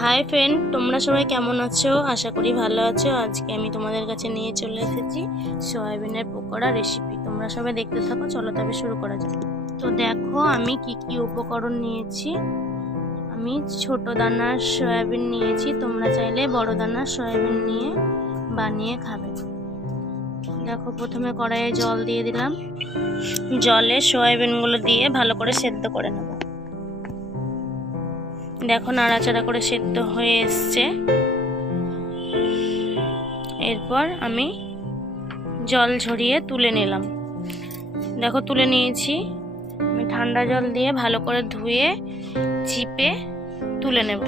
Hi friend, তোমরা সবাই কেমন আছো? আশা করি ভালো আছো। আজকে আমি তোমাদের কাছে নিয়ে চলে এসেছি সয়াবিনের পকোড়া রেসিপি। তোমরা সবাই দেখতে থাকো, চলো তবে শুরু করা যাক। তো দেখো আমি কি কি উপকরণ নিয়েছি। আমি ছোট দানার সয়াবিন নিয়েছি, তোমরা চাইলে বড় দানার সয়াবিন নিয়ে বানিয়ে খাবে। দেখো প্রথমে কড়াইয়ে জল দিয়ে দিলাম, জলে সয়াবিনগুলো দিয়ে ভালো করে সেদ্ধ করে নেব। দেখো নাড়াচাড়া করে সেদ্ধ হয়ে এসছে। এরপর আমি জল ঝরিয়ে তুলে নিলাম। দেখো তুলে নিয়েছি। আমি ঠান্ডা জল দিয়ে ভালো করে ধুয়ে চিপে তুলে নেব।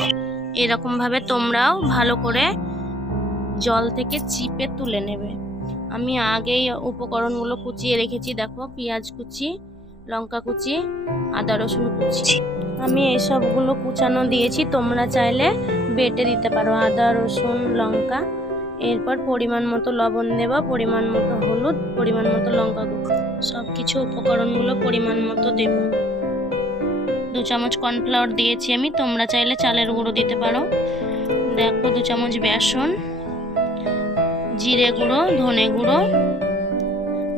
এরকমভাবে তোমরাও ভালো করে জল থেকে চিপে তুলে নেবে। আমি আগেই উপকরণগুলো কুচিয়ে রেখেছি। দেখো পেঁয়াজ কুচি, লঙ্কা কুচি, আদা রসুন কুচি। আমি এই সবগুলো কুচানো দিয়েছি, তোমরা চাইলে বেটে দিতে পারো আদা রসুন লঙ্কা। এরপর পরিমাণ মতো লবণ দেবা, পরিমাণ মতো হলুদ, পরিমাণ মতো লঙ্কা গুঁড়ো, সব কিছু উপকরণগুলো পরিমাণ মতো দেব। 2 চামচ কর্নফ্লাওয়ার দিয়েছি আমি, তোমরা চাইলে চালের গুঁড়ো দিতে পারো। দেখো 2 চামচ বেসন, জিরে গুঁড়ো, ধনে গুঁড়ো,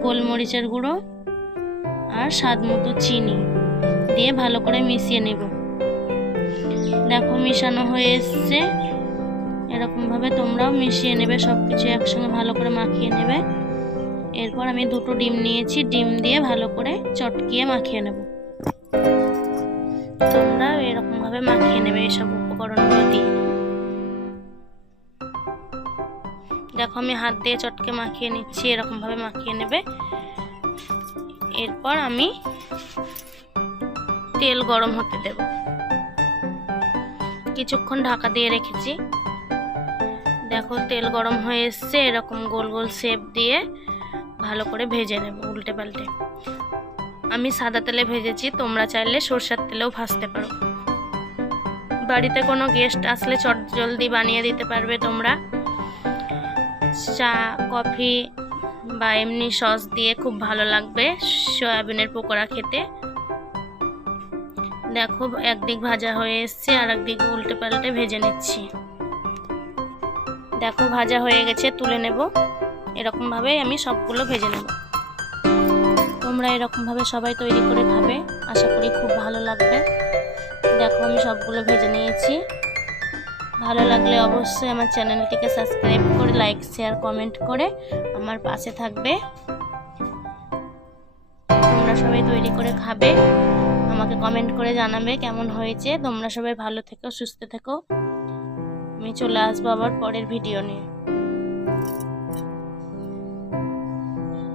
গোলমরিচের গুঁড়ো আর স্বাদ মতো চিনি দিয়ে ভালো করে মিশিয়ে নেব। দেখো মিশানো হয়ে এসছে। এরকম ভাবে তোমরাও মিশিয়ে নেবে, সবকিছু একসঙ্গে ভালো করে মাখিয়ে নেবে। এরপর আমি 2টো ডিম নিয়েছি, ডিম দিয়ে ভালো করে চটকিয়ে মাখিয়ে নেব। তোমরা এরকম ভাবে মাখিয়ে নেবে এইসব উপকরণগুলো দিয়ে। দেখো আমি হাত দিয়ে চটকে মাখিয়ে নিচ্ছি, এরকম ভাবে মাখিয়ে নেবে। এরপর আমি তেল গরম হতে দেব। কিছুক্ষণ ঢাকা দিয়ে রেখেছি। দেখো তেল গরম হয়ে এসছে। এরকম গোল গোল শেপ দিয়ে ভালো করে ভেজে নেব উল্টে পাল্টে। আমি সাদা তেলে ভেজেছি, তোমরা চাইলে সরষের তেলেও ভাজতে পারো। বাড়িতে কোনো গেস্ট আসলে চটজলদি বানিয়ে দিতে পারবে তোমরা। চা, কফি বা এমনি সস দিয়ে খুব ভালো লাগবে সয়াবিনের পকোড়া খেতে। দেখো একদিক ভাজা হয়ে এসছে, আর একদিক উল্টে পাল্টে ভেজে নিচ্ছি। দেখো ভাজা হয়ে গেছে, তুলে নেব। এরকম ভাবে আমি সবগুলো ভেজে নেব। তোমরা এরকম ভাবে সবাই তৈরি করে খাবে, আশা করি খুব ভালো লাগবে। দেখো আমি সবগুলো ভেজে নিয়েছি। ভালো লাগলে অবশ্যই আমার চ্যানেলটিকে সাবস্ক্রাইব করে লাইক শেয়ার কমেন্ট করে আমার পাশে থাকবে। তোমরা সবাই তৈরি করে খাবে, আমাকে কমেন্ট করে জানাবে কেমন হয়েছে। তোমরা সবাই ভালো থেকো, সুস্থ থেকো। আমি চলে আসবো আবার পরের ভিডিও নিয়ে।